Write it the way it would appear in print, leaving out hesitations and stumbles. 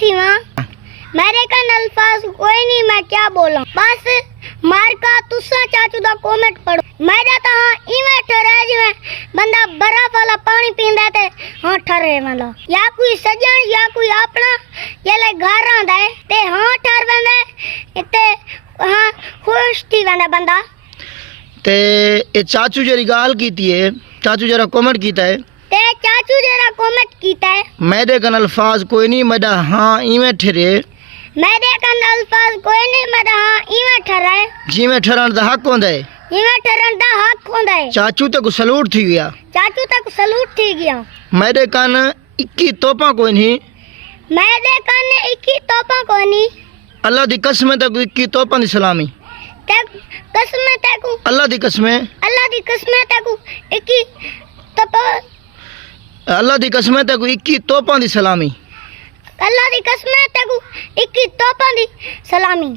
थी वहाँ मेरे कन अल्फाज कोई नहीं मैं क्या बोला बस मार का तुसा चाचू दा कमेंट पढ़ो मेरा तो हाँ इवें ठहरा जिवें बंदा बर्फ वाला पानी पींदा ते हाँ ठहरे वाला या कोई सजन या कोई अपना ये ले घर आंदा है ते हाँ ठहर वेंदा ते हाँ खुश थी वेंदा बंदा ते ए चाचू जेरी गाल कीती है चाचू जरा कमेंट कीता है ते चाचू जरा कमेंट कीता है मेरे कन अल्फाज कोई नहीं मेरा हाँ इवें ठहरे मेरे कन अल्फाज कोई नहीं मेरा हाँ इवें ठहरा है जिवें ठहरण दा हक होंदा है इवें ठहरन दा हक होंदा है चाचू तक सलूट थी गया चाचू तक सलूट थी गया मेरे कन 21 तोपा कोई नहीं मेरे कन 21 तोपा कोई नहीं अल्लाह दी कसम तक 21 तोपा दी सलामी ते कसम तेकू अल्लाह दी कसम अल्लाह दी कसम तेकू 21 तोपा अल्लाह दी कसम तक 21 तोपा दी सलामी अल्लाह दी कसम तेकू 21 तोपा दी सलामी